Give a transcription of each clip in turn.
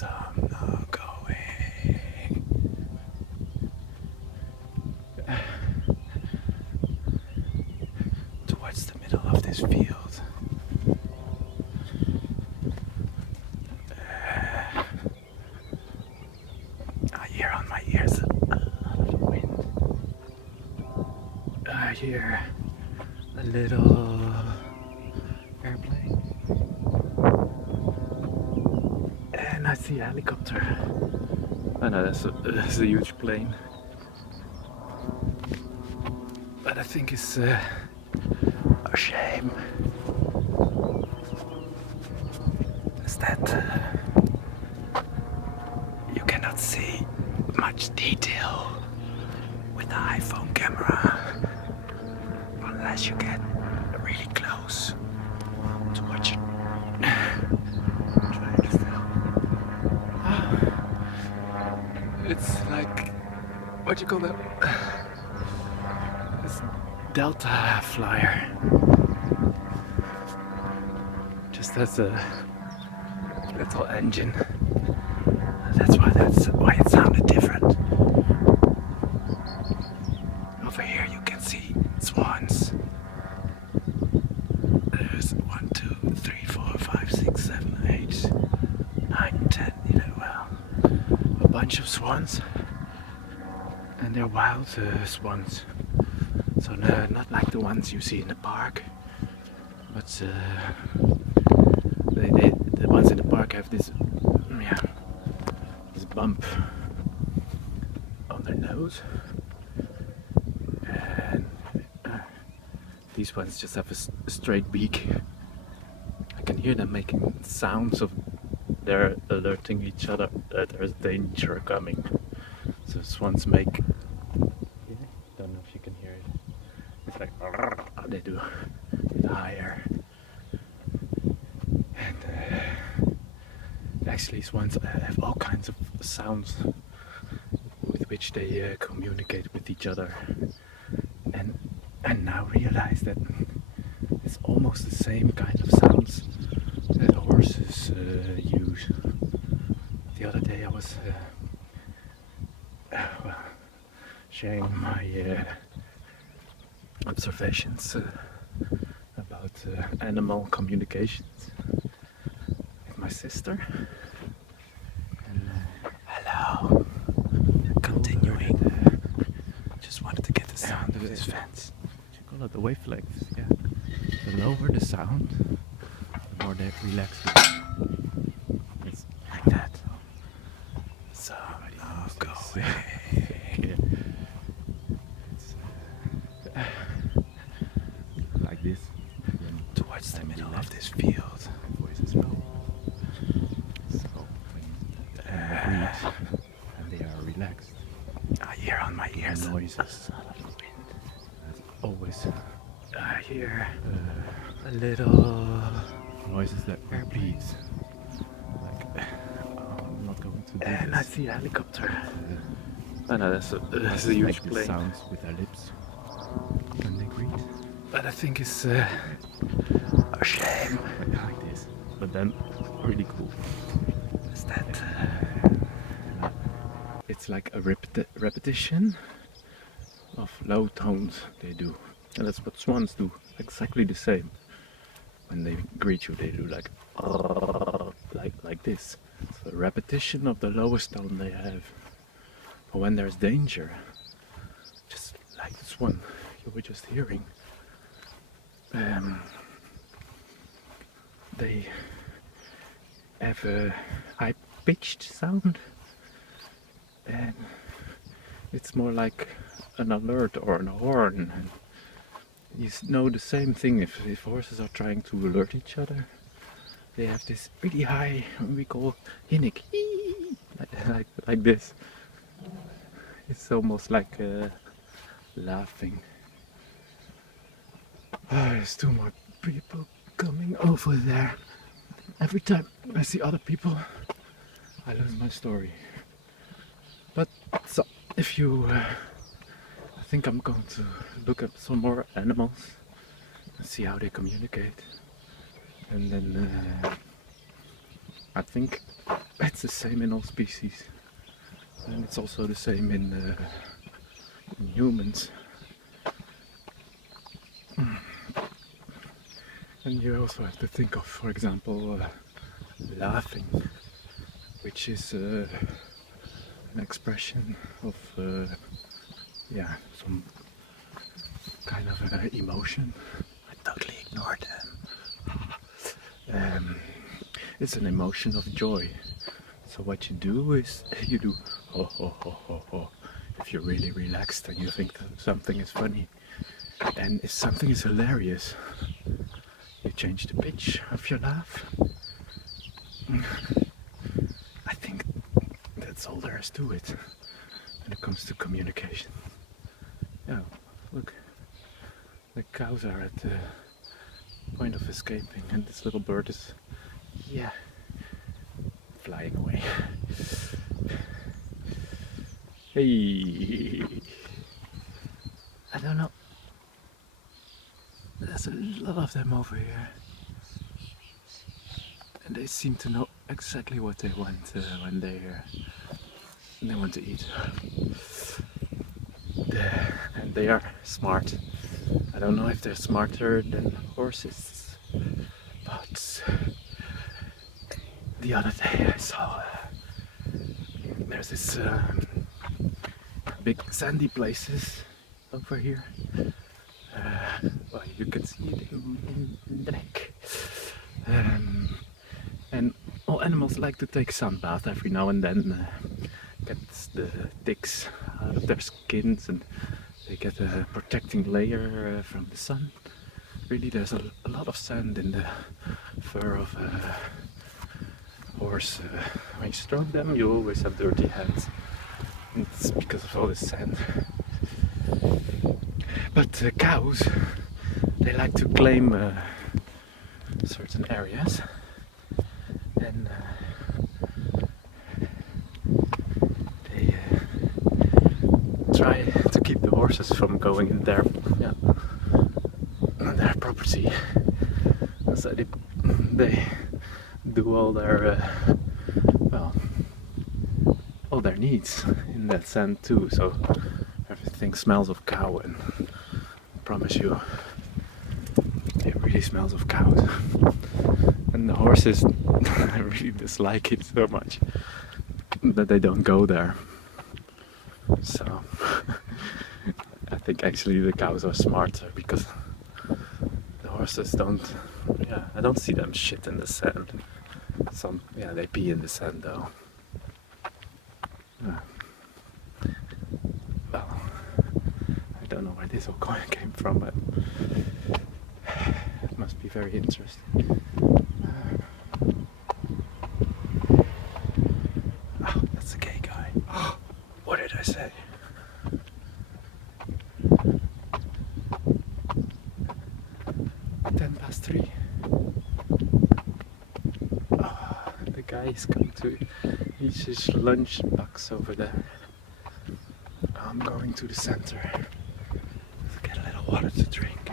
So I'm now going towards the middle of this field. I hear on my ears a lot of wind. I hear a little airplane. And I see a helicopter. I know that's a huge plane. But I think it's a shame. Is that you cannot see much detail with the iPhone camera unless you get really close to what you're trying to film. It's like, what you call that? It's Delta Flyer. Just as a little engine. That's why it sounded different. Over here you can see swans. There's 1, 2, 3, 4, 5, 6, 7, 8, 9, 10, well, a bunch of swans. And they're wild swans. So not like the ones you see in the park, but the ones in the park have this bump on their nose, and these ones just have a straight beak. I can hear them making sounds of they're alerting each other that there's danger coming. So swans make, don't know if you can hear it. It's like, oh, they do with higher. And actually swans have all kinds of sounds with which they communicate with each other. And now realize that it's almost the same kind of sounds that horses use. The other day I was sharing my observations about animal communications with my sister. And hello. Continuing. Just wanted to get the sound of this fence. What you call it? The wavelengths. Yeah. The lower the sound, the more they relax. It's like that. So now going. Like this. Towards the middle of this field. Voice is low. So when breathe and they are relaxed, I hear on my ears noises. A lot of wind. That's always. I hear a little noises that repeat. Like, I'm not going to do and this. I see a helicopter. I know that's a huge plane. Sounds with their lips when they greet. But I think it's a shame. Like this. But then really cool. Is that it's like a repetition of low tones they do. And that's what swans do. Exactly the same. When they greet you, they do like this. It's a repetition of the lowest tone they have. But when there's danger, just like this one you were just hearing, they have a high-pitched sound, and it's more like an alert or an horn. And you know the same thing if horses are trying to alert each other. They have this really high, what we call hinnick, like this. It's almost like laughing. There's 2 more people coming over there. Every time I see other people, I lose my story. But so, if you, I think I'm going to look up some more animals and see how they communicate. And then I think it's the same in all species, and it's also the same in humans. And you also have to think of, for example, laughing, which is an expression of some kind of emotion. I totally ignored them. It's an emotion of joy. So what you do is you do ho ho ho ho ho if you're really relaxed and you think that something is funny. And if something is hilarious, you change the pitch of your laugh. I think that's all there is to it when it comes to communication. Yeah, look, the cows are at the point of escaping and this little bird is, flying away. Hey, I don't know. There's a lot of them over here, and they seem to know exactly what they want when they want to eat. And they are smart. I don't know if they're smarter than horses, but the other day I saw there's this big sandy places over here. Well, you can see it in the neck. And all animals like to take sun bath every now and then. Get the ticks out of their skins and they get a protecting layer from the sun. Really, there's a lot of sand in the fur of a horse. When you stroke them, you always have dirty hands. And it's because of all this sand. But cows, they like to claim certain areas, and they try to keep the horses from going in their property. So they do all their all their needs in that sand too. So everything smells of cow, and I promise you, it really smells of cows. And the horses really dislike it so much that they don't go there. So I think actually the cows are smarter because the horses don't. Yeah, I don't see them shit in the sand. They pee in the sand though. Well, I don't know where this all came from, but it must be very interesting. Oh, that's a gay guy. Oh, what did I say? Ten past 3. Oh, the guy is going to eat his lunch box over there. I'm going to the center to get a little water to drink.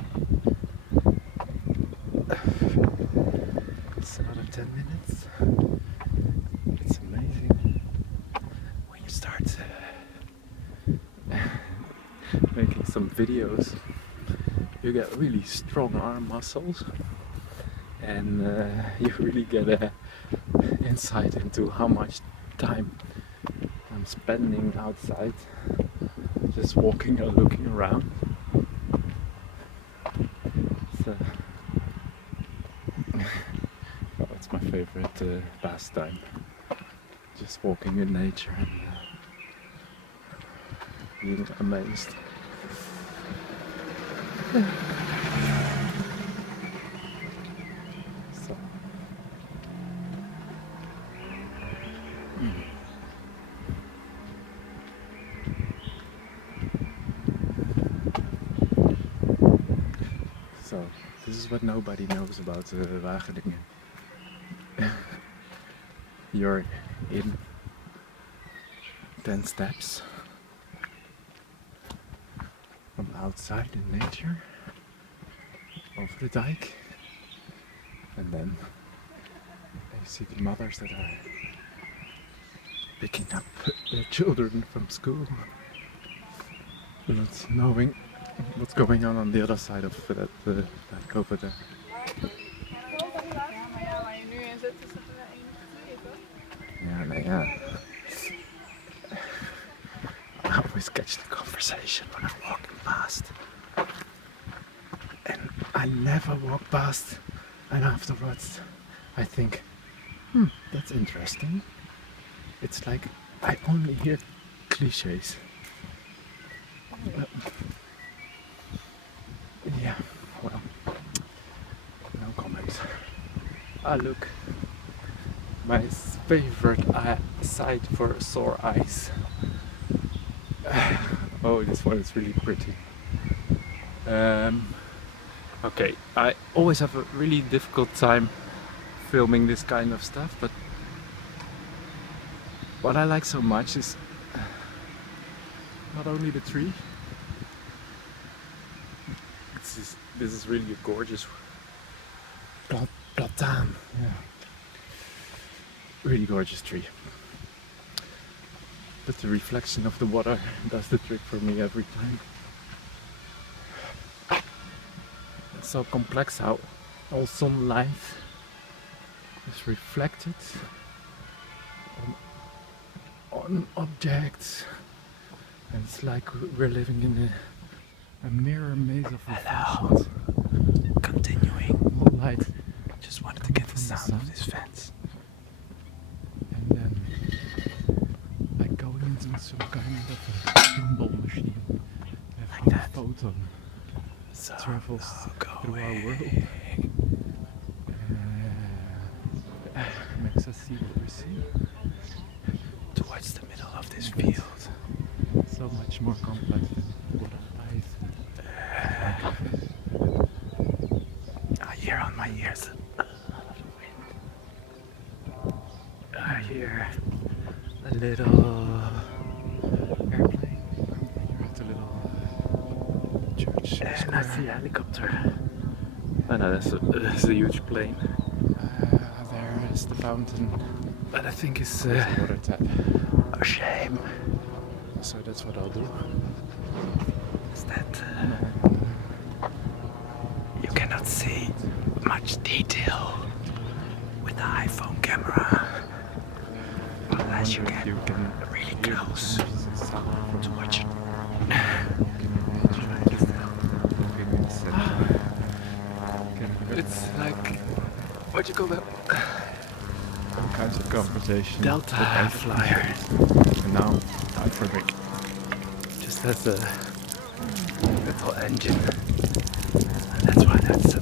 It's another 10 minutes. It's amazing when you start making some videos. You get really strong arm muscles, and you really get an insight into how much time I'm spending outside, just walking or looking around. So, it's my favorite pastime, just walking in nature and being amazed. So, this is what nobody knows about Wageningen. You're in 10 steps from outside in nature, over the dike, and then you see the mothers that are picking up their children from school, not knowing what's going on the other side of that over there. Yeah. I always catch the conversation when I'm walking past, and I never walk past, and afterwards I think, that's interesting. It's like I only hear cliches. Yeah, well, no comment. Look, my favorite site for sore eyes. Oh, this one is really pretty. Okay, I always have a really difficult time filming this kind of stuff, but what I like so much is not only the tree. This is really a gorgeous platan. Yeah. Really gorgeous tree. But the reflection of the water does the trick for me every time. It's so complex how all sunlight is reflected on objects, and it's like we're living in a mirror maze of reflections. Continuing. All light. Just wanted to get the sound of this fence. And then like going into some kind of a pinball machine. Like that. Photon so travels through our world. Makes us see what we see. Towards the middle of this field. So much more complex than what our eyes. I hear on my ears a lot of wind. I hear a little airplane. You're at a little church. And I see a helicopter. Oh no, that's a huge plane. There is the fountain. But I think it's a water tap. A shame. So that's what I'll do. Is that you cannot see much detail with the iPhone camera, unless you get really close to watch it. It's like, what you call that? All kinds of conversation. Delta flyer. And now, time for a break. Just has a little engine. And that's why that's